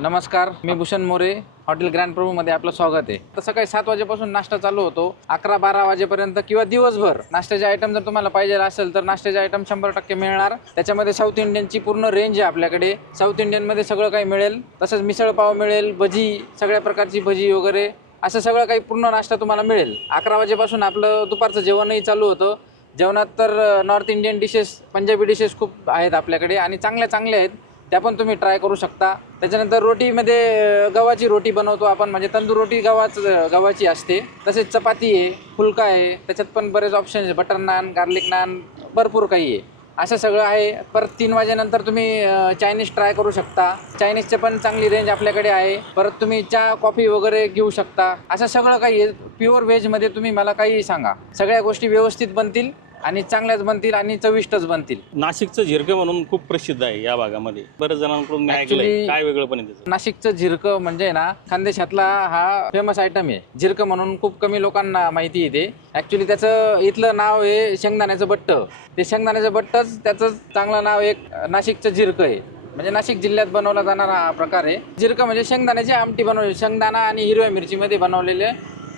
नमस्कार मी Bhushan More hotel grand प्रभूमध्ये आपलं स्वागत आहे. तर सकाळी सात वाजेपासून नाश्ता चालू होतो अकरा बारा वाजेपर्यंत किंवा दिवसभर नाश्त्याचे आयटम जर तुम्हाला पाहिजे असेल तर नाश्त्याचे आयटम शंभर टक्के मिळणार. त्याच्यामध्ये साऊथ इंडियनची पूर्ण रेंज आहे आपल्याकडे. साऊथ इंडियनमध्ये सगळं काही मिळेल. तसंच मिसळपाव मिळेल भजी सगळ्या प्रकारची भजी वगैरे असं सगळं काही पूर्ण नाश्ता तुम्हाला मिळेल. अकरा वाजेपासून आपलं दुपारचं जेवणही चालू होतं. जेवणात तर north Indian dishes Punjabi dishes खूप आहेत आपल्याकडे आणि चांगल्या चांगल्या आहेत. त्या पण तुम्ही ट्राय करू शकता. त्याच्यानंतर रोटीमध्ये गव्हाची रोटी बनवतो आपण. म्हणजे तंदूर रोटी गव्हाच गव्हाची असते. तसेच चपाती आहे फुलका आहे. त्याच्यात पण बरेच ऑप्शन आहे. बटर नान गार्लिक नान भरपूर काही आहे. असं सगळं आहे. परत तीन वाजेनंतर तुम्ही चायनीज ट्राय करू शकता. चायनीजचे पण चांगली रेंज आपल्याकडे आहे. परत तुम्ही चहा कॉफी वगैरे घेऊ शकता. असं सगळं काही आहे. प्युअर व्हेजमध्ये तुम्ही मला काही सांगा. सगळ्या गोष्टी व्यवस्थित बनतील. आणि चांगल्याच बनतील आणि चविष्टच बनतील. नाशिकचं झिरकं म्हणून खूप प्रसिद्ध आहे या भागामध्ये. बरेच जणांकडून मी ऐकलंय. Actually- काय वेगळं पण आहे त्याचं? नाशिकचं झिरकं म्हणजे ना खानदेशातला हा फेमस आयटम आहे. झिरकं म्हणून खूप कमी लोकांना माहिती आहे ते. ॲक्च्युली त्याचं इथलं नाव आहे शेंगदाण्याचं बट्ट. ते शेंगदाण्याचं बट्टच त्याचं चांगलं नाव एक नाशिकचं झिरकं आहे. म्हणजे नाशिक जिल्ह्यात बनवला जाणारा हा प्रकार आहे. झिरकं म्हणजे शेंगदाण्याची आमटी बनवली शेंगदाणा आणि हिरव्या मिरचीमध्ये बनवलेले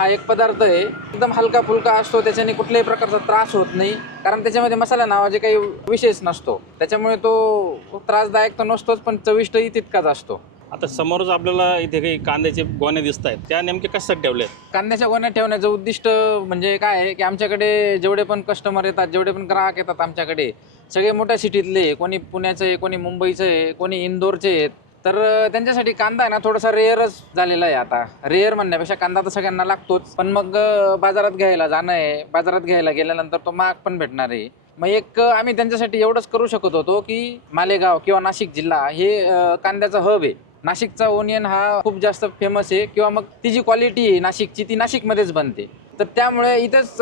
हा एक पदार्थ आहे. एकदम हलका फुलका असतो त्याच्याने कुठल्याही प्रकारचा त्रास होत नाही. कारण त्याच्यामध्ये मसाला नावाचे काही विशेष नसतो. त्याच्यामुळे तो त्रासदायक तर नसतोच पण चविष्टही तितकाच असतो. आता समोरच आपल्याला इथे काही कांद्याचे गोणे दिसत आहेत त्या नेमके कशासाठी ठेवले कांद्याच्या गोण्यात ठेवण्याचं उद्दिष्ट म्हणजे काय आहे की आमच्याकडे जेवढे पण कस्टमर येतात जेवढे पण ग्राहक येतात आमच्याकडे सगळे मोठ्या सिटीतले. कोणी पुण्याचं आहे कोणी मुंबईचं कोणी इंदोरचे आहेत. तर त्यांच्यासाठी कांदा आहे ना थोडासा रेअरच झालेला आहे आता. रेअर म्हणण्यापेक्षा कांदा तर सगळ्यांना लागतोच. पण मग बाजारात घ्यायला जाणं आहे. बाजारात घ्यायला गेल्यानंतर तो महाग पण भेटणार आहे. मग एक आम्ही त्यांच्यासाठी एवढंच करू शकत होतो की मालेगाव किंवा नाशिक जिल्हा हे कांद्याचा कांद्याचं हब आहे. नाशिकचा ओनियन हा खूप जास्त फेमस आहे. किंवा मग ती जी क्वालिटी आहे नाशिकची ती नाशिकमध्येच बनते. तर त्यामुळे इथंच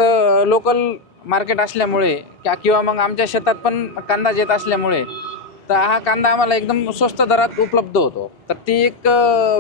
लोकल मार्केट असल्यामुळे किंवा मग आमच्या शेतात पण कांदा येत असल्यामुळे तर हा कांदा आम्हाला एकदम स्वस्त दरात उपलब्ध होतो. तर ती एक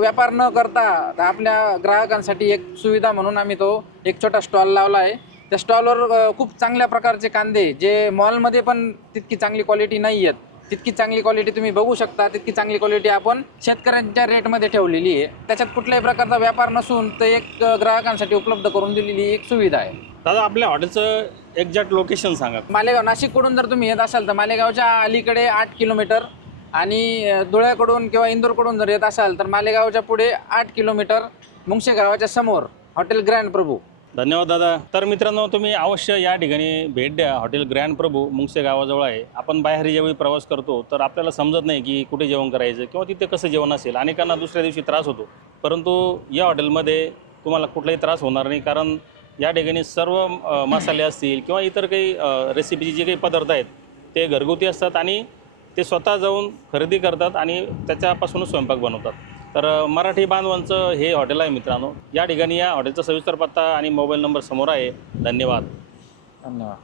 व्यापार न करता आपल्या ग्राहकांसाठी एक सुविधा म्हणून आम्ही तो एक छोटा स्टॉल लावला आहे. त्या स्टॉलवर खूप चांगल्या प्रकारचे कांदे जे मॉलमध्ये पण तितकी चांगली क्वालिटी नाही आहेत तितकी चांगली क्वालिटी तुम्ही बघू शकता तितकी चांगली क्वालिटी आपण शेतकऱ्यांच्या रेटमध्ये ठेवलेली आहे. त्याच्यात कुठल्याही प्रकारचा व्यापार नसून ते एक ग्राहकांसाठी उपलब्ध करून दिलेली एक सुविधा आहे. दादा आपल्या हॉटेलचं एक्झॅक्ट लोकेशन सांगा. मालेगाव नाशिककडून जर तुम्ही येत असाल तर मालेगावच्या अलीकडे आठ किलोमीटर आणि धुळ्याकडून किंवा इंदोरकडून जर येत असाल तर मालेगावच्या पुढे आठ किलोमीटर मुंगशे गावाच्या समोर हॉटेल ग्रँड प्रभू. धन्यवाद दादा. तर मित्रांनो तुम्ही अवश्य या ठिकाणी भेट द्या. हॉटेल ग्रँड प्रभू मुंगसे गावाजवळ आहे. आपण बाहेर ज्यावेळी प्रवास करतो तर आपल्याला समजत नाही की कुठे जेवण करायचं किंवा तिथे कसं जेवण असेल. अनेकांना दुसऱ्या दिवशी त्रास होतो. परंतु या हॉटेलमध्ये तुम्हाला कुठलाही त्रास होणार नाही कारण या ठिकाणी सर्व मसाले असतील किंवा इतर काही रेसिपीचे जे काही पदार्थ आहेत ते घरगुती असतात आणि ते स्वतः जाऊन खरेदी करतात आणि त्याच्यापासूनच स्वयंपाक बनवतात. तर मराठी बांधवांचं हे हॉटेल आहे मित्रांनो. या ठिकाणी या हॉटेलचा सविस्तर पत्ता आणि मोबाईल नंबर समोर आहे. धन्यवाद. धन्यवाद.